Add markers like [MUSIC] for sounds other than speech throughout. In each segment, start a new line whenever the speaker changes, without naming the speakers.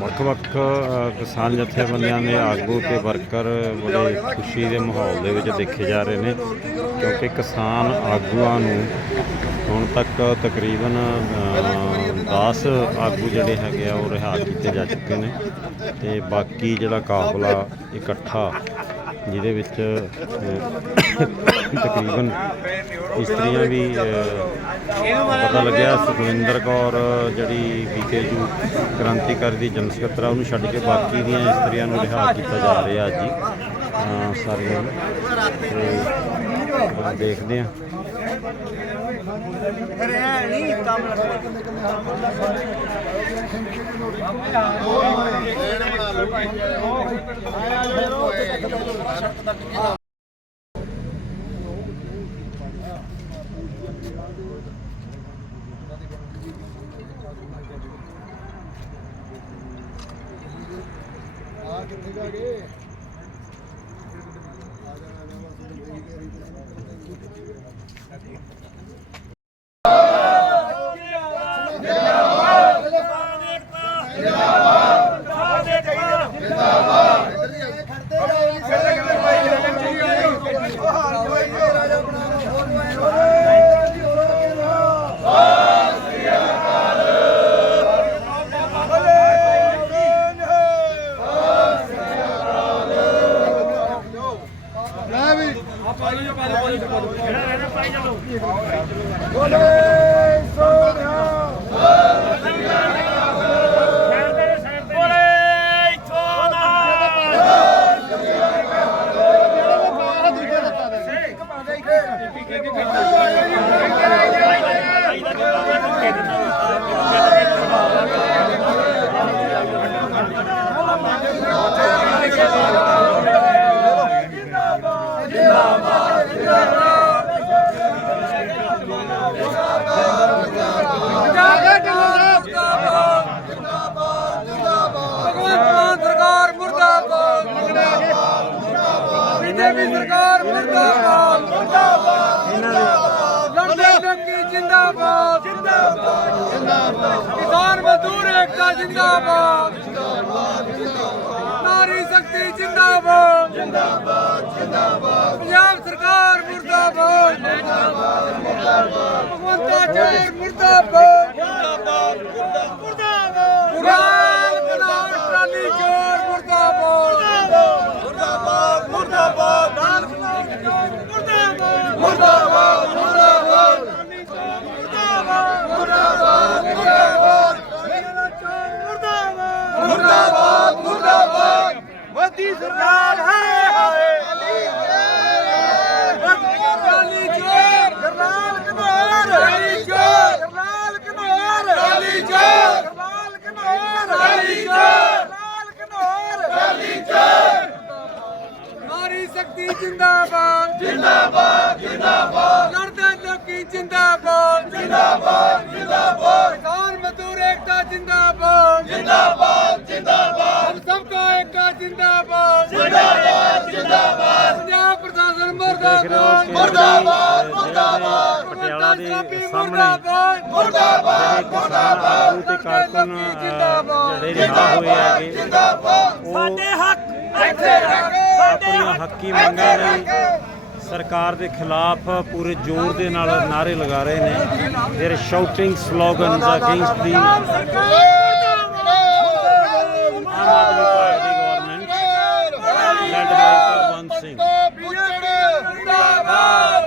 ਵੱਖ-ਵੱਖ ਕਿਸਾਨ ਜਥੇਬੰਦੀਆਂ ਦੇ ਆਗੂ ਤੇ ਵਰਕਰ ਬੜੇ ਖੁਸ਼ੀ ਦੇ ਮਾਹੌਲ ਦੇ ਵਿੱਚ ਦੇਖੇ ਜਾ ਰਹੇ ਨੇ, ਕਿਉਂਕਿ ਕਿਸਾਨ ਆਗੂਆਂ ਨੂੰ ਹੁਣ ਤੱਕ ਤਕਰੀਬਨ 10 ਆਗੂ ਜਿਹੜੇ ਹੈਗੇ ਆ, ਉਹ ਰਿਹਾ ਕੀਤੇ ਜਾ ਚੁੱਕੇ ਨੇ ਤੇ ਬਾਕੀ ਜਿਹੜਾ ਕਾਫਲਾ ਇਕੱਠਾ ਜਿਹਦੇ ਵਿੱਚ [LAUGHS] ਤਕਰੀਬਨ ਇਸਤਰੀਆਂ ਵੀ ਪਤਾ ਲੱਗਿਆ ਸੁਖਵਿੰਦਰ ਕੌਰ ਜਿਹੜੀ ਬੀਕੇਯੂ ਕ੍ਰਾਂਤੀਕਾਰੀ ਦੀ ਜਨ ਸਕੱਤਰ ਆ ਉਹਨੂੰ ਛੱਡ ਕੇ ਬਾਕੀ ਦੀਆਂ ਇਸਤਰੀਆਂ ਨੂੰ ਰਿਹਾ ਕੀਤਾ ਜਾ ਰਿਹਾ ਅੱਜ ਹੀ ਸਾਰੀਆਂ ਨੂੰ। ਤੇ ਅ, ਦੇਖਦੇ ਹਾਂ।
ਆ ਕਿੱਥੇ ਜਾ ਗਏ ਆ ਜਾ ਆ ਜਾ ਬਸ ਦੇਰੀ
ਦੇਰੀ ਤੇ ਬੋਲੇ ਸੋਨਾ किसान मजदूर एकता जिंदाबाद नारी शक्ति जिंदाबाद पंजाब सरकार मुर्दाबाद भगवंता मुर्दाबाद ਸ਼ਕਤੀ ਜਿੰਦਾਬਾਦ। ਜਿੰਦਾਬਾਦ ਜਿੰਦਾਬਾਦ। ਲੜਦੇ ਲੋਕੀ ਜਿੰਦਾਬਾਦ। ਜਿੰਦਾਬਾਦ ਜਿੰਦਾਬਾਦ। ਕਿਸਾਨ ਮਜ਼ਦੂਰ ਏਕਤਾ ਜਿੰਦਾਬਾਦ। ਜਿੰਦਾਬਾਦ ਜਿੰਦਾਬਾਦ। ਸਭ ਕਾ ਏਕਾ ਜਿੰਦਾਬਾਦ। ਜਿੰਦਾਬਾਦ ਜਿੰਦਾਬਾਦ। ਪੰਜਾਬ ਪ੍ਰਸ਼ਾਸਨ ਮੁਰਦਾਬਾਦ। ਮੁਰਦਾਬਾਦ ਮੁਰਦਾਬਾਦ।
ਪਟਿਆਲਾ ਦੇ ਸਾਹਮਣੇ
ਮੁਰਦਾਬਾਦ। ਮੁਰਦਾਬਾਦ
ਆਗੂ ਤੇ ਕਾਰਕੁਨ ਜਿਹੜੇ ਰਿਹਾ ਹੋਏ ਹੈਗੇ
ਜਿੰਦਾਬਾਦ ਸਾਡੇ ਹੱਕ ਇੱਥੇ ਰੱਖ।
ਆਪਣੀਆਂ ਹੱਕੀ ਮੰਗਾਂ ਲਈ ਸਰਕਾਰ ਦੇ ਖਿਲਾਫ ਪੂਰੇ ਜ਼ੋਰ ਦੇ ਨਾਲ ਨਾਰੇ ਲਗਾ ਰਹੇ ਨੇ। They're shouting slogans against the Aam Aadmi party government led by Bhagwant Singh.
ਜਿੰਦਾਬਾਦ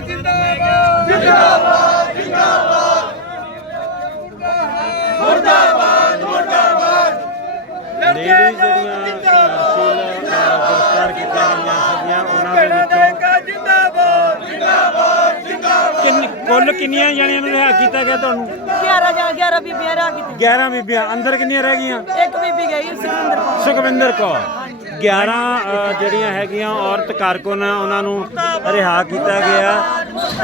ਜਿੰਦਾਬਾਦ। ਮੁਰਦਾਬਾਦ ਮੁਰਦਾਬਾਦ।
ਲੇਡੀਜ਼ ਜਿਹੜੀਆਂ ਅਰਸ਼ੀਲ ਗ੍ਰਿਫਤਾਰ ਕੀਤੀਆਂ ਗਈਆਂ ਸੀਗੀਆਂ ਉਹਨਾਂ ਦੇ ਵਿੱਚੋਂ
ਜਿੰਦਾਬਾਦ ਜਿੰਦਾਬਾਦ ਜਿੰਦਾਬਾਦ।
ਕਿੰਨ ਕੁੱਲ ਕਿੰਨੀਆਂ ਜਣੀਆਂ ਨੂੰ ਰਿਹਾ ਕੀਤਾ ਗਿਆ ਤੁਹਾਨੂੰ?
11 ਜਾਂ 11 ਬੀਬੀਆਂ ਰਹਿ ਗਈਆਂ
11 ਬੀਬੀਆਂ ਅੰਦਰ ਕਿੰਨੀਆਂ ਰਹਿ ਗਈਆਂ?
ਇੱਕ ਬੀਬੀ ਗਈ ਕੌਰ।
ਸੁਖਵਿੰਦਰ ਕੌਰ। 11 ਅ, ਜਿਹੜੀਆਂ ਹੈਗੀਆਂ ਔਰਤ ਕਾਰਕੁਨ ਆ, ਉਹਨਾਂ ਨੂੰ ਰਿਹਾ ਕੀਤਾ ਗਿਆ।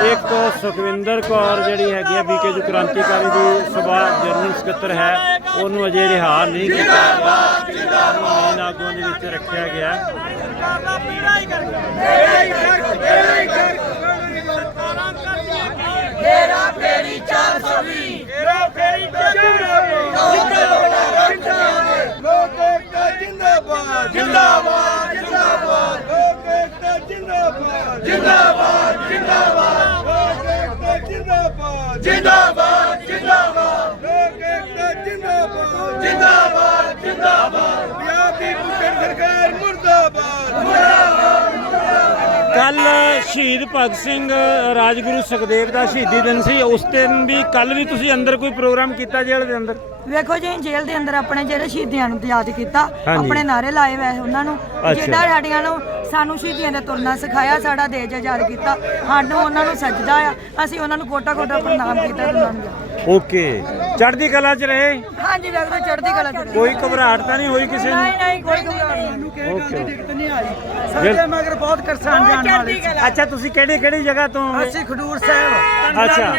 ਇੱਕ ਸੁਖਵਿੰਦਰ ਕੌਰ ਜਿਹੜੀ ਹੈਗੀ ਆ ਬੀਕੇਯੂ ਕ੍ਰਾਂਤੀਕਾਰੀ ਦੀ ਸਭਾ ਜਨਰਲ ਸਕੱਤਰ ਹੈ ਉਹਨੂੰ ਅਜੇ ਰਿਹਾ ਨਹੀਂ ਕੀਤਾ ਗਿਆ। ਮੇਨ ਆਗੂਆਂ ਦੇ ਵਿੱਚ ਰੱਖਿਆ ਗਿਆ।
ਤੇਰਾ ਫੇਰੀ 420 ਤੇਰਾ ਫੇਰੀ 420 ਲੋਕ ਏਕਤਾ ਜਿੰਦਾਬਾਦ। ਜਿੰਦਾਬਾਦ ਜਿੰਦਾਬਾਦ। ਲੋਕ ਏਕਤਾ ਜਿੰਦਾਬਾਦ। ਜਿੰਦਾਬਾਦ ਜਿੰਦਾਬਾਦ। ਲੋਕ ਏਕਤਾ ਜਿੰਦਾਬਾਦ। ਜਿੰਦਾਬਾਦ ਜਿੰਦਾਬਾਦ। ਲੋਕ ਏਕਤਾ ਜਿੰਦਾਬਾਦ। ਜਿੰਦਾਬਾਦ ਜਿੰਦਾਬਾਦ। ਪੰਜਾਬ ਦੀ ਪੁੱਤਰ ਸਰਕਾਰ ਮੁਰਦਾਬਾਦ। ਮੁਰਦਾਬਾਦ
ਕੱਲ ਸ਼ਹੀਦ ਭਗਤ ਸਿੰਘ ਰਾਜਗੁਰੂ ਸੁਖਦੇਵ ਦਾ ਸ਼ਹੀਦੀ ਦਿਨ ਸੀ ਉਸ ਦਿਨ ਵੀ ਕੱਲ ਵੀ ਤੁਸੀਂ ਅੰਦਰ ਕੋਈ ਪ੍ਰੋਗਰਾਮ ਕੀਤਾ ਜੇਲ੍ਹ ਦੇ ਅੰਦਰ
ਵੇਖੋ ਜੀ ਜੇਲ੍ਹ ਦੇ ਅੰਦਰ ਆਪਣੇ ਜਿਹੜੇ ਸ਼ਹੀਦੀਆਂ ਨੂੰ ਯਾਦ ਕੀਤਾ। ਆਪਣੇ ਨਾਰੇ ਲਾਏ ਵੈਸੇ ਉਹਨਾਂ ਨੂੰ। ਜਿਹੜਾ ਸਾਡੀਆਂ ਨੂੰ ਸਾਨੂੰ ਸ਼ਹੀਦੀਆਂ ਦੇ ਤੁਰਨਾ ਸਿਖਾਇਆ ਸਾਡਾ ਦੇਸ਼ ਆਜ਼ਾਦ ਕੀਤਾ ਸਾਨੂੰ ਉਹਨਾਂ ਨੂੰ ਸਜਦਾ ਆ ਅਸੀਂ ਉਹਨਾਂ ਨੂੰ ਕੋਟਾ ਕੋਟਾ ਪ੍ਰਣਾਮ ਕੀਤਾ ਉਹਨਾਂ ਨੂੰ।
ਓਕੇ। ਚੜ੍ਹਦੀ ਕਲਾ 'ਚ ਰਹੇ?
ਹਾਂਜੀ ਵੇਖੋ ਚੜ੍ਹਦੀ ਕਲਾ ਚ
ਕੋਈ ਘਬਰਾਹਟ ਤਾਂ ਨਹੀਂ ਹੋਈ ਕਿਸੇ ਨੂੰ?
ਨਹੀਂ ਨਹੀਂ ਕੋਈ ਘਬਰਾਹਟ ਨਹੀਂ।
ਓਕੇ।
ਨਹੀਂ ਆਈ? ਸਾਡੇ ਮਗਰ ਬਹੁਤ ਕਿਸਾਨ ਜਾਣ ਵਾਲੇ
ਅੱਛਾ ਤੁਸੀਂ ਕਿਹੜੀ ਕਿਹੜੀ ਜਗ੍ਹਾ ਤੋਂ?
ਅਸੀਂ ਖਡੂਰ ਸਾਹਿਬ।
ਅੱਛਾ।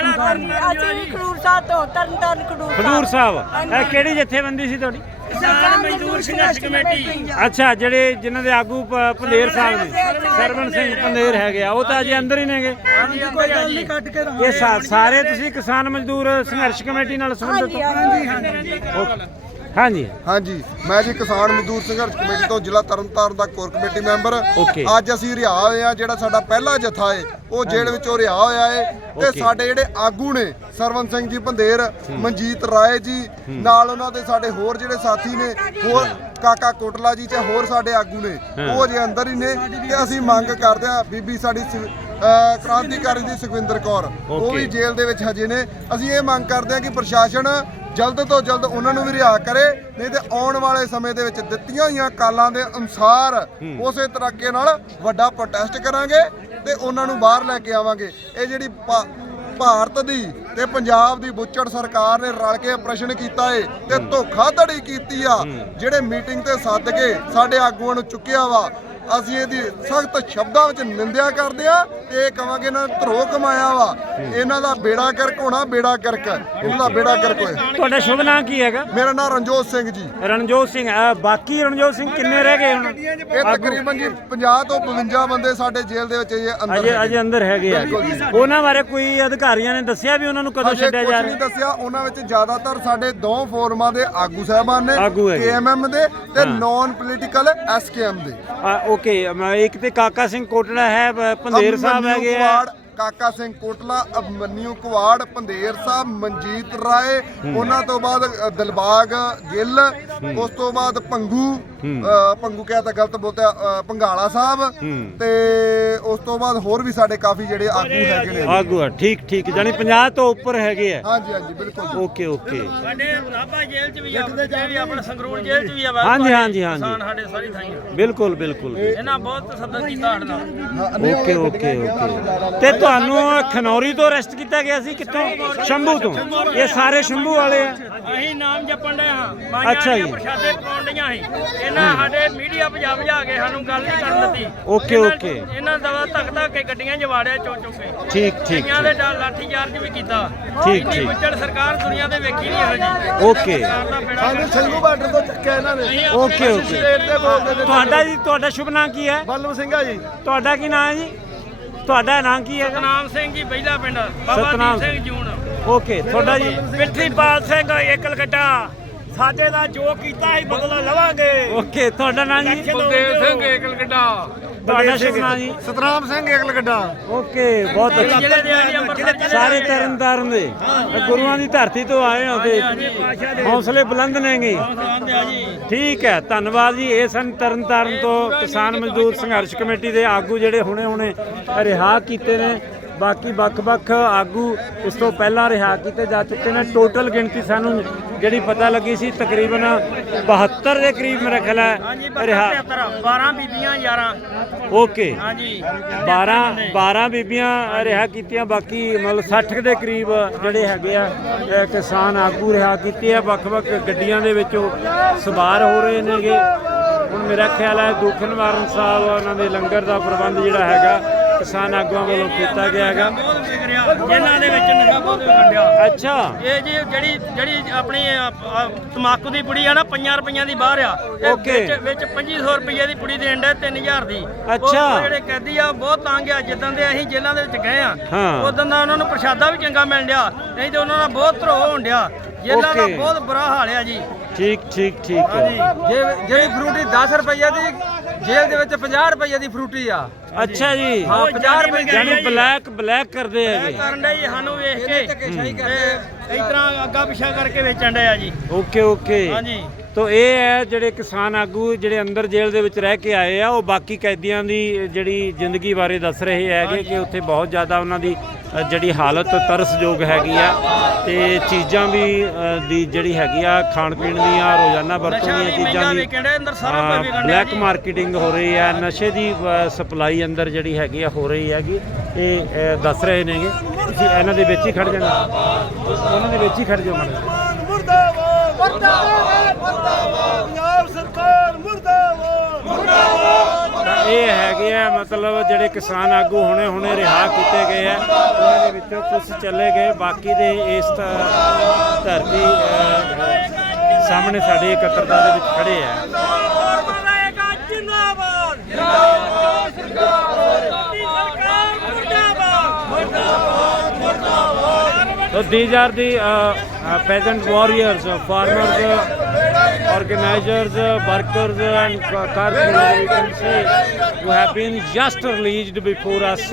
ਅਸੀਂ ਖਡੂਰ ਸਾਹਿਬ ਤੋਂ ਤਰਨ ਤਾਰਨ ਖਡੂਰ
ਖਡੂਰ ਸਾਹਿਬ। ਇਹ ਕਿਹੜੀ ਜਥੇਬੰਦੀ ਸੀ ਤੁਹਾਡੀ?
ਕਿਸਾਨ ਮਜ਼ਦੂਰ ਸੰਘਰਸ਼ ਕਮੇਟੀ।
ਅੱਛਾ ਜਿਹੜੇ ਜਿਨ੍ਹਾਂ ਦੇ ਆਗੂ ਪ- ਪੰਧੇਰ ਸਾਹਿਬ ਨੇ ਸਰਵਣ ਸਿੰਘ ਪੰਧੇਰ ਹੈਗੇ ਆ ਉਹ ਤਾਂ ਅਜੇ ਅੰਦਰ ਹੀ ਨੇਗੇ
ਕੋਈ ਗੱਲ ਨਹੀਂ ਕੱਟ ਕੇ
ਇਹ ਸਾ- ਸਾਰੇ ਤੁਸੀਂ ਕਿਸਾਨ ਮਜ਼ਦੂਰ ਸੰਘਰਸ਼ ਕਮੇਟੀ ਨਾਲ ਸੰਬੰਧਿਤ ਹੋ?
ਹਾਂਜੀ ਹਾਂਜੀ।
ਓਕੇ। ਹਾਂਜੀ
ਹਾਂਜੀ ਮੈਂ ਜੀ ਕਿਸਾਨ ਮਜ਼ਦੂਰ ਸੰਘਰਸ਼ ਕਮੇਟੀ ਤੋਂ ਜ਼ਿਲ੍ਹਾ ਤਰਨਤਾਰਨ ਦਾ ਕੋਰ ਕਮੇਟੀ ਮੈਂਬਰ। ਅੱਜ ਅਸੀਂ ਰਿਹਾ ਹੋਏ ਆ ਜਿਹੜਾ ਸਾਡਾ ਪਹਿਲਾ ਜਥਾ ਏ ਉਹ ਜੇਲ੍ਹ ਵਿੱਚੋਂ ਰਿਹਾ ਹੋਇਆ ਏ ਤੇ। ਸਾਡੇ ਜਿਹੜੇ ਆਗੂ ਨੇ ਸਰਵਨ ਸਿੰਘ ਜੀ ਪੰਧੇਰ ਮਨਜੀਤ ਰਾਏ ਜੀ ਨਾਲ ਉਹਨਾਂ ਦੇ ਸਾਡੇ ਹੋਰ ਜਿਹੜੇ ਸਾਥੀ ਨੇ ਹੋਰ ਕਾਕਾ ਕੋਟਲਾ ਜੀ ਤੇ ਹੋਰ ਸਾਡੇ ਆਗੂ ਨੇ। ਉਹ ਜੇ ਅੰਦਰ ਹੀ ਨੇ ਤੇ ਅਸੀਂ ਮੰਗ ਕਰਦੇ ਆ ਬੀਬੀ ਸਾਡੀ ਅਹ ਕ੍ਰਾਂਤੀਕਾਰੀ ਦੀ ਸੁਖਵਿੰਦਰ ਕੌਰ ਉਹ। ਵੀ ਜੇਲ੍ਹ ਦੇ ਵਿੱਚ ਹਜੇ ਨੇ ਅਸੀਂ ਇਹ ਮੰਗ ਕਰਦੇ ਹਾਂ ਕਿ ਪ੍ਰਸ਼ਾਸਨ ਜਲਦ ਤੋਂ ਜਲਦ ਉਹਨਾਂ ਨੂੰ ਵੀ ਰਿਹਾ ਕਰੇ ਨਹੀਂ ਤੇ ਆਉਣ ਵਾਲੇ ਸਮੇਂ ਦੇ ਵਿੱਚ ਦਿੱਤੀਆਂ ਹੋਈਆਂ ਕਾਲਾਂ ਦੇ ਅਨੁਸਾਰ ਉਸੇ ਤਰੀਕੇ ਨਾਲ ਵੱਡਾ ਪ੍ਰੋਟੈਸਟ ਕਰਾਂਗੇ ਤੇ ਉਹਨਾਂ ਨੂੰ ਬਾਹਰ ਲੈ ਕੇ ਆਵਾਂਗੇ। ਇਹ ਜਿਹੜੀ ਭਾਰਤ ਦੀ ਤੇ ਪੰਜਾਬ ਦੀ ਬੁੱਚੜ ਸਰਕਾਰ ਨੇ ਰਲ ਕੇ ਆਪਰੇਸ਼ਨ ਕੀਤਾ ਏ ਤੇ ਧੋਖਾਧੜੀ ਕੀਤੀ ਆ ਜਿਹੜੇ ਮੀਟਿੰਗ ਤੇ ਸੱਦ ਕੇ ਸਾਡੇ ਆਗੂਆਂ ਨੂੰ ਚੁੱਕਿਆ ਵਾ ਅਸੀਂ ਇਹਦੀ ਸਖਤ ਸ਼ਬਦਾਂ ਵਿੱਚ ਨਿੰਦਿਆ ਕਰਦੇ ਆ ਤੇ ਇਹ ਕਵਾਂਗੇ ਇਹਨਾਂ ਨੇ ਧਰੋ ਕਮਾਇਆ ਵਾ। ਇਹਨਾਂ ਦਾ ਬੇੜਾ ਕਰਕ ਹੋਣਾ ਬੇੜਾ ਕਰਕ। ਇਹਨਾਂ ਦਾ ਬੇੜਾ ਕਰਕ ਹੋਏ
ਤੁਹਾਡਾ ਸ਼ੁਭ ਨਾਮ ਕੀ ਹੈਗਾ?
ਮੇਰਾ ਨਾਮ ਰਣਜੋਤ ਸਿੰਘ ਜੀ।
ਰਣਜੋਤ ਸਿੰਘ ਅਹ ਬਾਕੀ ਰਣਜੋਤ ਸਿੰਘ ਕਿੰਨੇ ਰਹਿ ਗਏ ਹੁਣ?
ਇਹ ਤਕਰੀਬਨ ਜੀ 50 ਤੋਂ 52 ਬੰਦੇ ਸਾਡੇ ਜੇਲ੍ਹ ਦੇ ਵਿੱਚ ਇਹ ਅੰਦਰ
ਅਜੇ
ਹੈਗੇ।
ਅਜੇ ਅੰਦਰ ਹੈਗੇ ਆ। ਉਹਨਾਂ ਬਾਰੇ ਕੋਈ ਅਧਿਕਾਰੀਆਂ ਨੇ ਦੱਸਿਆ ਵੀ ਉਹਨਾਂ ਨੂੰ ਕਦੋਂ
ਅਜੇ
ਛੱਡਿਆ
ਕੁਝ
ਜਾ
ਨਹੀਂ
ਰਿਹਾ?
ਦੱਸਿਆ। ਉਹਨਾਂ ਵਿੱਚ ਜ਼ਿਆਦਾਤਰ ਸਾਡੇ ਦੋ ਫੋਰਮਾਂ ਦੇ ਆਗੂ ਸਾਹਿਬਾਨ ਨੇ
ਆਗੂ ਹੈਗੇ।
ਦੇ ਤੇ। ਨਾਨ ਪੋਲੀਟੀਕਲ ਐਸਕੇਐਮ ਦੇ।
ਆ, ਓਕੇ ਮੈਂ ਇੱਕ ਤੇ ਕਾਕਾ ਸਿੰਘ ਕੋਟੜਾ ਹੈ ਪੰਧੇਰ ਸਾਹਿਬ
ਅਭਿਮਨਿਊ
ਹੈਗੇ ਆ।
ਕੁਆੜ, ਕਾਕਾ ਸਿੰਘ ਕੋਟਲਾ ਅਬਮਨਿਊ ਕੁਵਾੜ ਪੰਧੇਰ ਸਾਹਿਬ ਮਨਜੀਤ ਰਾਏ ਉਹਨਾਂ ਤੋਂ ਬਾਅਦ ਅ, ਦਿਲਬਾਗ ਗਿੱਲ ਉਸ ਤੋਂ ਬਾਅਦ ਪੰਗੂ ਅ, ਪੰਗੂ ਕਿਹਾ ਤਾਂ ਗਲਤ ਬੋਲਤਾ ਅ, ਪੰਗਾਲਾ ਸਾਹਿਬ। ਤੇ ਉਸ ਤੋਂ ਬਾਅਦ ਹੋਰ ਵੀ ਸਾਡੇ ਕਾਫੀ ਜਿਹੜੇ ਆਗੂ ਹੈਗੇ ਨੇ।
ਆਗੂ ਆ ਠੀਕ ਠੀਕ ਜਾਨੀ 50 ਤੋਂ ਉੱਪਰ ਹੈਗੇ ਆ।
ਹਾਂਜੀ ਹਾਂਜੀ ਬਿਲਕੁਲ।
Okay okay.
ਸਾਡੇ ਨਾਭਾ ਜੇਲ੍ਹ ਚ ਵੀ ਆ ਜਿਹੜੀ ਆਪਣਾ ਸੰਗਰੂਰ ਜੇਲ੍ਹ ਚ ਵੀ ਆ ਵਾ
ਹਾਂਜੀ, ਹਾਂਜੀ, ਹਾਂਜੀ।
ਕਿਸਾਨ ਸਾਡੇ ਸਾਰੀ ਥਾਈਂ
ਬਿਲਕੁਲ ਬਿਲਕੁਲ।
ਇਹਨਾਂ ਬਹੁਤ ਤਸੱਦਦ ਕੀਤਾ ਸਾਡੇ ਨਾਲ।
Okay okay okay. ਤੇ ਤੁਹਾਨੂੰ ਖਨੌਰੀ ਤੋਂ ਅਰੈਸਟ ਕੀਤਾ ਗਿਆ ਸੀ ਕਿੱਥੋਂ? ਸ਼ੰਭੂ ਤੋਂ। ਇਹ ਸਾਰੇ ਸ਼ੰਭੂ ਵਾਲੇ ਆ।
ਅਸੀਂ ਨਾਮ ਜਪਣ ਦੇ ਹਾਂ।
ਅੱਛਾ
ਦੀਆਂ
ਜੀ।
ਪ੍ਰਸ਼ਾਦੇ ਪਾਉਣ ਡੀਆਂ ਸੀ। ਇਹਨਾਂ ਸਾਡੇ ਮੀਡੀਆ ਭਜਾ ਭਜਾ ਕੇ ਸਾਨੂੰ ਗੱਲ ਨਹੀਂ ਕਰਨ ਦਿੱਤੀ।
Okay, okay.
ਇਹਨਾਂ ਦਵਾ ਧੱਕ ਧੱਕ ਕੇ ਗੱਡੀਆਂ 'ਚ ਵਾੜਿਆ ਚੁੱਕ ਚੁੱਕ ਕੇ।
ਠੀਕ ਠੀਕ
ਕਈਆਂ ਦੇ ਡਾਲ ਲਾਠੀ ਚਾਰਜ ਵੀ ਕੀਤਾ।
ਠੀਕ, ਠੀਕ।
ਬੁੱਚੜ ਸਰਕਾਰ ਦੁਨੀਆ ਤੇ ਵੇਖੀ ਨਹੀਂ ਇਹੋ ਜੀ
ਓਕੇ।
ਸਾਨੂੰ ਸਿੰਘੂ ਬਾਰਡਰ ਤੋਂ ਚੱਕਿਆ ਇਹਨਾਂ ਨੇ।
Okay okay. ਤੁਹਾਡਾ ਜੀ ਤੁਹਾਡਾ ਸ਼ੁਭ ਨਾਮ ਕੀ ਹੈ?
ਬੱਲਮ ਸਿੰਘਾ ਜੀ।
ਤੁਹਾਡਾ ਕੀ ਨਾਮ ਹੈ ਜੀ? ਤੁਹਾਡਾ ਨਾਮ ਕੀ ਹੈਗਾ
ਸਤਨਾਮ ਸਿੰਘ ਜੀ ਪਹਿਲਾ ਪਿੰਡ। ਬਾਬਾ ਦੀਪ ਸਿੰਘ ਜੂਨ।
ਓਕੇ ਤੁਹਾਡਾ ਜੀ?
ਪਿੱਠੀਪਾਲ ਸਿੰਘ ਏਕਲ ਗੱਡਾ ਸਾਡੇ ਦਾ ਜੋ ਕੀਤਾ ਹੀ ਬਦਲਾ ਲਵਾਂਗੇ।
ਓਕੇ ਤੁਹਾਡਾ ਨਾਮ ਜੀ?
ਬਲਦੇਵ ਸਿੰਘ ਏਕਲ ਗੱਡਾ
ਤੁਹਾਡਾ ਸ਼ੁਭ ਨਾਮ ਜੀ?
ਸਤਨਾਮ ਸਿੰਘ ਏਕਲ ਗੱਡਾ
ਓਕੇ ਬਹੁਤ ਅੱਛਾ। ਸਾਰੇ ਤਰਨ ਤਾਰਨ ਦੇ। ਗੁਰੂਆਂ ਦੀ ਧਰਤੀ ਤੋਂ ਆਏ ਹੋ ਤੇ ਹੌਸਲੇ ਬੁਲੰਦ ਨੇਗੇ। ਠੀਕ ਹੈ ਧੰਨਵਾਦ ਜੀ। ਇਹ ਸਨ ਤਰਨ ਤਾਰਨ ਤੋਂ ਕਿਸਾਨ ਮਜ਼ਦੂਰ ਸੰਘਰਸ਼ ਕਮੇਟੀ ਦੇ ਆਗੂ ਜਿਹੜੇ ਹੁਣੇ ਹੁਣੇ ਰਿਹਾ ਕੀਤੇ ਨੇ। ਬਾਕੀ ਵੱਖ-ਵੱਖ ਆਗੂ ਇਸ ਤੋਂ ਪਹਿਲਾਂ ਰਿਹਾ ਕੀਤੇ ਜਾ ਚੁੱਕੇ ਨੇ। ਟੋਟਲ ਗਿਣਤੀ ਸਾਨੂੰ ਜਿਹੜੀ ਪਤਾ ਲੱਗੀ ਸੀ ਤਕਰੀਬਨ 72 ਦੇ ਕਰੀਬ ਮੇਰਾ ਖਿਆਲ ਹੈ ਰਿਹਾ।
12 ਬੀਬੀਆਂ 11
ਓਕੇ।
ਹਾਂਜੀ।
12 12 ਬੀਬੀਆਂ ਰਿਹਾ ਕੀਤੀਆਂ ਬਾਕੀ ਮਤਲਬ 60 ਦੇ ਕਰੀਬ ਜਿਹੜੇ ਹੈਗੇ ਆ ਕਿਸਾਨ ਆਗੂ ਰਿਹਾ ਕੀਤੇ ਆ। ਵੱਖ-ਵੱਖ ਗੱਡੀਆਂ ਦੇ ਵਿੱਚ ਸਵਾਰ ਹੋ ਰਹੇ ਨੇਗੇ। ਹੁਣ ਮੇਰਾ ਖਿਆਲ ਹੈ ਦੁੱਖ ਨਿਵਾਰਨ ਸਾਹਿਬ ਉਹਨਾਂ ਦੇ ਲੰਗਰ ਦਾ ਪ੍ਰਬੰਧ ਜਿਹੜਾ ਹੈਗਾ ਕਿਸਾਨ ਆਗੂਆਂ ਵੱਲੋਂ ਕੀਤਾ ਗਿਆ ਹੈਗਾ।
ਬਹੁਤ ਵਿਕ ਰਿਹਾ ਜਿਨ੍ਹਾਂ ਦੇ ਵਿੱਚ ਨਸ਼ਾ ਬਹੁਤ ਵਿਕਣ ਡਿਆ
ਅੱਛਾ।
ਇਹ ਜੀ ਜਿਹੜੀ ਜਿਹੜੀ ਆਪਣੀ ਤਮਾਕੂ ਦੀ ਪੁੜੀ ਆ ਨਾ 5 ਰੁਪਈਆਂ ਦੀ ਬਾਹਰ ਆ।
Okay.
ਵਿੱਚ ਵਿੱਚ 2500 ਰੁਪਈਏ ਦੀ ਪੁੜੀ ਦੇਣ ਦੇ 3000 ਦੀ। ਉਹ-
ਅੱਛਾ।
ਉਹ ਜਿਹੜੇ ਕੈਦੀ ਆ ਬਹੁਤ ਤੰਗ ਆ। ਜਿੱਦਾਂ ਦੇ ਅਸੀਂ ਜੇਲ੍ਹਾਂ ਦੇ ਵਿੱਚ ਗਏ ਆ
ਹਾਂ।
ਉਦੋਂ ਦਾ ਉਹਨਾਂ ਨੂੰ ਪ੍ਰਸ਼ਾਦਾ ਵੀ ਚੰਗਾ ਮਿਲ ਡਿਆ। ਨਹੀਂ ਤੇ ਉਹਨਾਂ ਦਾ ਬਹੁਤ ਧਰੋ ਹੋਣ ਡਿਆ। ਜੇਲ੍ਹਾਂ ਦਾ
Okay.
ਬਹੁਤ ਬੁਰਾ ਹਾਲ ਆ ਜੀ।
ਠੀਕ ਠੀਕ ਠੀਕ ਹੈ
ਜਿਹੜੀ ਫਰੂਟੀ 10 ਰੁਪਈਆ ਦੀ ਜੇਲ੍ਹ ਦੇ ਵਿੱਚ 50 ਰੁਪਈਏ ਦੀ ਫਰੂਟੀ ਆ।
ਅੱਛਾ ਜੀ।
ਹਾਂ 50 ਰੁਪਏ
ਯਾਨੀ ਬਲੈਕ ਬਲੈਕ ਕਰਦੇ ਹੈਗੇ।
ਕਰਨ ਦੇ ਸਾਨੂੰ ਵੇਖ ਕੇ।
ਧੱਕੇਸ਼ਾਹੀ
ਤੇ ਇਸ ਤਰ੍ਹਾਂ ਅੱਗਾ ਪਿਛਾ ਕਰਕੇ ਵੇਚਣ ਦੇ ਆ ਜੀ।
Okay okay.
ਹਾਂਜੀ।
ਤੋ ਇਹ ਹੈ ਜਿਹੜੇ ਕਿਸਾਨ ਆਗੂ ਜਿਹੜੇ ਅੰਦਰ ਜੇਲ੍ਹ ਦੇ ਵਿੱਚ ਰਹਿ ਕੇ ਆਏ ਆ ਉਹ ਬਾਕੀ ਕੈਦੀਆਂ ਦੀ ਜਿਹੜੀ ਜ਼ਿੰਦਗੀ ਬਾਰੇ ਦੱਸ ਰਹੇ ਹੈਗੇ ਕਿ ਉੱਥੇ ਬਹੁਤ ਜ਼ਿਆਦਾ ਉਹਨਾਂ ਦੀ ਜਿਹੜੀ ਹਾਲਤ ਤਰਸਯੋਗ ਹੈਗੀ ਆ ਤੇ ਚੀਜ਼ਾਂ ਵੀ ਦੀ ਜਿਹੜੀ ਹੈਗੀ ਆ ਖਾਣ ਪੀਣ ਦੀਆਂ ਰੋਜ਼ਾਨਾ ਵਰਤੋਂ ਦੀਆਂ ਚੀਜ਼ਾਂ ਦੀ ਬਲੈਕ ਮਾਰਕੀਟਿੰਗ ਹੋ ਰਹੀ ਹੈ ਨਸ਼ੇ ਦੀ ਸਪਲਾਈ ਅੰਦਰ ਜਿਹੜੀ ਹੈਗੀ ਆ ਹੋ ਰਹੀ ਹੈਗੀ। ਇਹ ਦੱਸ ਰਹੇ ਨੇਗੇ ਤੁਸੀਂ ਇਹਨਾਂ ਦੇ ਵਿੱਚ ਹੀ ਖੜ ਜਾਣਾ। ਉਹਨਾਂ ਦੇ ਵਿੱਚ ਹੀ ਖੜ ਜਾਓ ਮਾੜਾ ਤਾਂ ਇਹ ਹੈਗੇ ਆ ਮਤਲਬ ਜਿਹੜੇ ਕਿਸਾਨ ਆਗੂ ਹੁਣੇ ਹੁਣੇ ਰਿਹਾ ਕੀਤੇ ਗਏ ਆ ਉਹਨਾਂ ਦੇ ਵਿੱਚੋਂ ਕੁਝ ਚੱਲੇ ਗਏ ਬਾਕੀ ਦੇ ਇਸ ਧਰਤੀ ਸਾਹਮਣੇ ਸਾਡੇ ਇਕੱਤਰਤਾ ਦੇ ਵਿੱਚ ਖੜੇ ਆ। So these are the uh, uh, peasant warriors, uh, farmers, uh, organizers, uh, workers uh, and carpenters, we can say, who have been just released before us.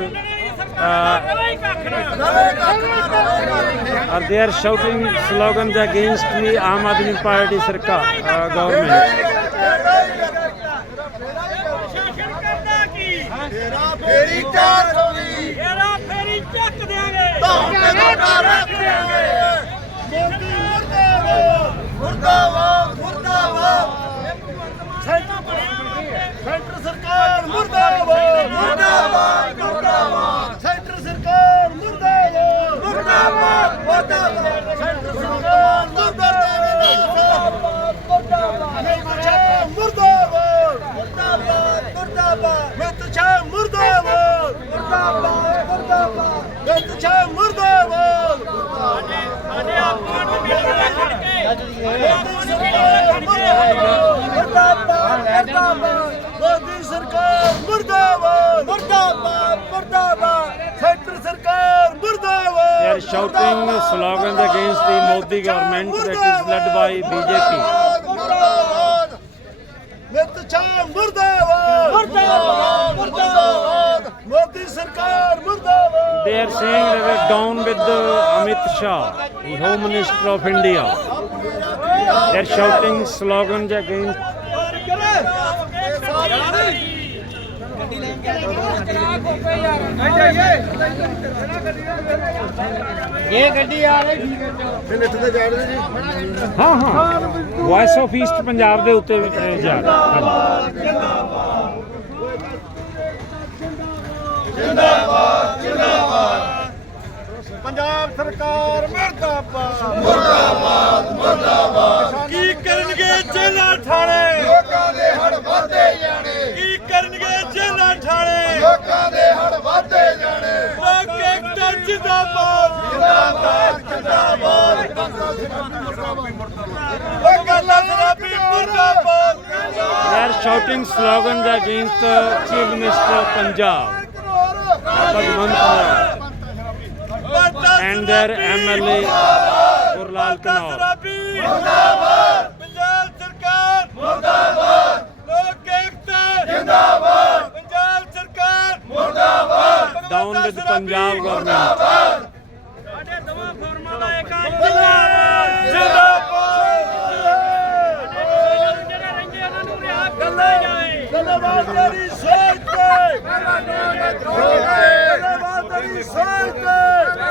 and they are shouting slogans against the Aam Party Sarkar government.
Tera Modi ਸਰਕਾਰ ਮੁਰਦਾਬਾਦ ਮੁਰਦਾਬਾਦ ਮੁਰਦਾਬਾਦ centre ਸਰਕਾਰ ਮੁਰਦਾਬਾਦ
They are shouting slogans against the Modi government that is led by BJP.
ਮੁਰਦਾਬਾਦ ਨਿਤ ਛਾ ਮੁਰਦਾਬਾਦ ਮੁਰਦਾਬਾਦ ਮੁਰਦਾਬਾਦ ਮੋਦੀ ਸਰਕਾਰ ਮੁਰਦਾਬਾਦ
They are saying they were down with uh, Amit Shah, the Home Minister of India. They are shouting slogans against. ਹਾਂ ਹਾਂ ਵੌਇਸ ਆਫ ਈਸਟ ਪੰਜਾਬ ਦੇ ਉੱਤੇ ਅਹ, ਜਾ ਰਿਹਾ ਹਾਂਜੀ।
ਪੰਜਾਬ ਸਰਕਾਰ ਮੁਰਦਾਬਾਦ। ਮੁਰਦਾਬਾਦ ਮੁਰਦਾਬਾਦ।
ਕੀ ਕਰਨਗੇ ਜੇਲਾ ਠਾਣੇ
ਲੋਕਾਂ ਦੇ ਹੜ ਵਧਦੇ ਜਾਣੇ।
ਕੀ ਕਰਨਗੇ ਜੇਲਾ ਠਾਣੇ
ਲੋਕਾਂ ਦੇ ਹੜ ਵਧਦੇ ਜਾਣੇ।
ਲੋਕ ਇੱਕ ਜਿੰਦਾਬਾਦ।
ਜਿੰਦਾਬਾਦ ਜਿੰਦਾਬਾਦ।
They are shouting slogans against the Chief Minister of Punjab, Bhagwant Mann, and their MLA Gurlal Kanwar.
ਸ਼ਰਾਬੀ ਮੁਰਦਾਬਾਦ ਪੰਜਾਬ ਸਰਕਾਰ ਮੁਰਦਾਬਾਦ ਲੋਕ ਏਕਤਾ ਜਿੰਦਾਬਾਦ ਪੰਜਾਬ ਸਰਕਾਰ ਮੁਰਦਾਬਾਦ
Down with Punjab government.
ਸਾਡੇ ਦਵਾ ਫਾਰਮਾਂ ਦਾ ਇੱਕ ਜਿੰਦਾਬਾਦ ਜਿੰਦਾਬਾਦ ਜਿਹੜੇ ਰਹਿੰਦੇ ਉਹਨਾਂ ਨੂੰ ਰਿਹਾ ਕਰਨਾ ਜਾਏ
ਧੰਨਵਾਦ ਤੇਰੀ ਸੋਚ ਤੇ ਧੰਨਵਾਦ ਤੇਰੀ ਸੋਚ ਤੇ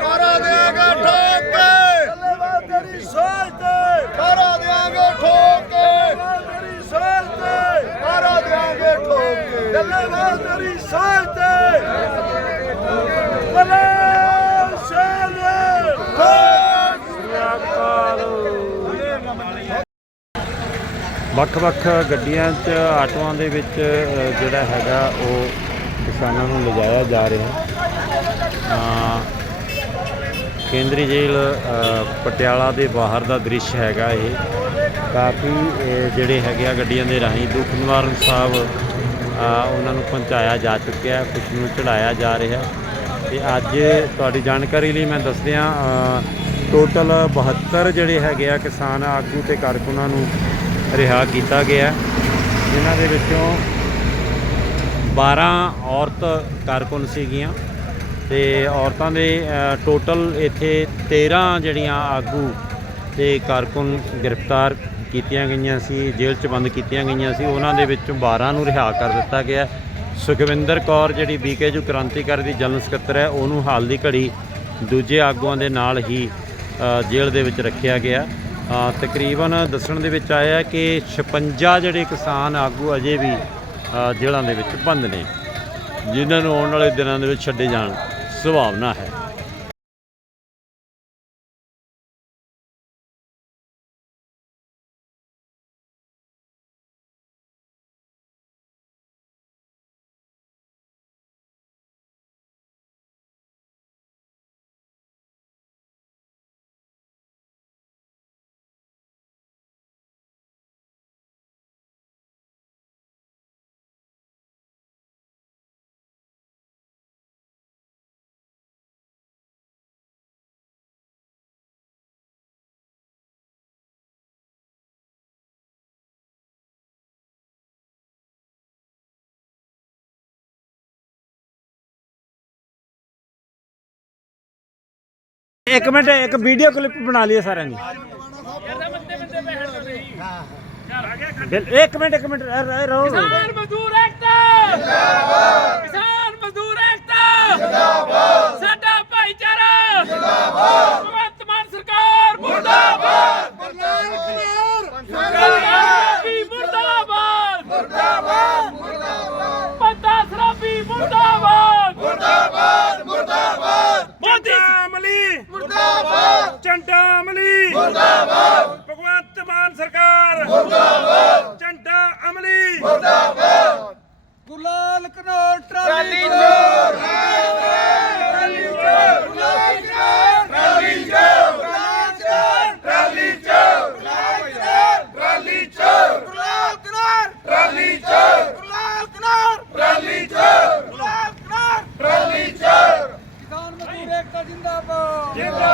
ਕਰਾ ਦੇਾਂਗੇ ਠੋਕ ਕੇ ਧੰਨਵਾਦ ਤੇਰੀ ਸੋਚ ਤੇ ਕਰਾ ਦੇਾਂਗੇ ਠੋਕ ਕੇ ਧੰਨਵਾਦ ਤੇਰੀ ਸੋਚ ਤੇ ਕਰਾ ਦੇਾਂਗੇ ਠੋਕ ਕੇ ਧੰਨਵਾਦ ਤੇਰੀ ਸੋਚ ਤੇ ਬਲੇ ਸ਼ਾਲੇ ਠੋਕ
ਵੱਖ-ਵੱਖ ਗੱਡੀਆਂ 'ਚ, ਆਟੋਆਂ ਦੇ ਵਿੱਚ ਜਿਹੜਾ ਹੈਗਾ, ਉਹ ਕਿਸਾਨਾਂ ਨੂੰ ਲਿਜਾਇਆ ਜਾ ਰਿਹਾ। ਹੈ ਕੇਂਦਰੀ ਜੇਲ੍ਹ ਪਟਿਆਲਾ ਦੇ ਬਾਹਰ ਦਾ ਦ੍ਰਿਸ਼ ਹੈਗਾ ਇਹ। ਕਾਫੀ ਜਿਹੜੇ ਹੈਗੇ ਆ ਗੱਡੀਆਂ ਦੇ ਰਾਹੀਂ ਦੁੱਖ ਨਿਵਾਰਨ ਸਾਹਿਬ ਉਹਨਾਂ ਨੂੰ ਪਹੁੰਚਾਇਆ ਜਾ ਚੁੱਕਿਆ ਹੈ ਕੁਝ ਨੂੰ ਚੜਾਇਆ ਜਾ ਰਿਹਾ। ਹੈ ਤੇ ਅੱਜ ਤੁਹਾਡੀ ਜਾਣਕਾਰੀ ਲਈ ਮੈਂ ਦੱਸਦਿਆਂ ਟੋਟਲ 72 ਜਿਹੜੇ ਹੈਗੇ ਆ ਕਿਸਾਨ ਆਗੂ ਤੇ ਕਾਰਕੁਨਾਂ ਨੂੰ ਰਿਹਾ ਕੀਤਾ ਗਿਆ। ਜਿਨ੍ਹਾਂ ਦੇ ਵਿੱਚੋਂ 12 ਔਰਤ ਕਾਰਕੁਨ ਸੀਗੀਆਂ ਤੇ ਔਰਤਾਂ ਦੇ ਟੋਟਲ ਇੱਥੇ 13 ਜਿਹੜੀਆਂ ਆਗੂ ਤੇ ਕਾਰਕੁਨ ਗ੍ਰਿਫਤਾਰ ਕੀਤੀਆਂ ਗਈਆਂ ਸੀ, ਜੇਲ੍ਹ 'ਚ ਬੰਦ ਕੀਤੀਆਂ ਗਈਆਂ ਸੀ, ਉਹਨਾਂ ਦੇ ਵਿੱਚੋਂ 12 ਨੂੰ ਰਿਹਾ ਕਰ ਦਿੱਤਾ ਗਿਆ ਸੁਖਵਿੰਦਰ ਕੌਰ ਜਿਹੜੀ ਬੀਕੇਯੂ ਕ੍ਰਾਂਤੀਕਾਰੀ ਦੀ ਜਨਰਲ ਸਕੱਤਰ ਹੈ, ਉਹਨੂੰ ਹਾਲ ਦੀ ਘੜੀ ਦੂਜੇ ਆਗੂਆਂ ਦੇ ਨਾਲ ਹੀ ਜੇਲ੍ਹ ਦੇ ਵਿੱਚ ਰੱਖਿਆ ਗਿਆ ਤਕਰੀਬਨ ਦੱਸਣ ਦੇ ਵਿੱਚ ਆਇਆ ਕਿ 56 ਜਿਹੜੇ ਕਿਸਾਨ ਆਗੂ ਅਜੇ ਵੀ ਜੇਲ੍ਹਾਂ ਦੇ ਵਿੱਚ ਬੰਦ ਨੇ, ਜਿਨ੍ਹਾਂ ਨੂੰ ਆਉਣ ਵਾਲੇ ਦਿਨਾਂ ਦੇ ਵਿੱਚ ਛੱਡੇ ਜਾਣ ਸੰਭਾਵਨਾ ਹੈ।
ਇੱਕ ਮਿੰਟ ਇੱਕ ਵੀਡੀਓ ਕਲਿੱਪ ਬਣਾ ਲਈਏ ਸਾਰਿਆਂ ਦੀ। ਇੱਕ ਮਿੰਟ ਇੱਕ ਮਿੰਟ ਰਹਿ-
ਕਿਸਾਨ ਮਜ਼ਦੂਰ ਏਕਤਾ! ਜਿੰਦਾਬਾਦ ਕਿਸਾਨ ਮਜ਼ਦੂਰ ਏਕਤਾ! ਜਿੰਦਾਬਾਦ ਸਾਡਾ ਭਾਈਚਾਰਾ! ਜਿੰਦਾਬਾਦ ਭਗਵੰਤ ਮਾਨ ਸਰਕਾਰ ਮੁਰਦਾਬਾਦ! ਸ਼ਰਾਬੀ ਮੁਰਦਾਬਾਦ ਮੁਰਦਾਬਾਦ ਮੁਰਦਾਬਾਦ! ਝੰਡਾ ਅਮਲੀ। ਮੁਰਦਾਬਾਦ ਭਗਵੰਤ ਮਾਨ
ਸਰਕਾਰ। ਮੁਰਦਾਬਾਦ ਝੰਡਾ ਅਮਲੀ। ਮੁਰਦਾਬਾਦ ਗੁਲਾਲ ਕਨੌਰ ਟਰਾਲੀ ਚੋਰ। ਟਰਾਲੀ ਚੋਰ।
ਗੁਲਾਲ ਕਨੌਰ ਟਰਾਲੀ
ਚੋਰ। ਟਰਾਲੀ ਚੋਰ। ਗੁਲਾਲ ਟਰਾਲੀ ਚੋਰ। ਗੁਲਾਲ ਚੋਰ। ਟਰਾਲੀ ਚੋਰ।
ਜਿੰਦਾਬਾਦ।
ਜਿੰਦਾਬਾਦ।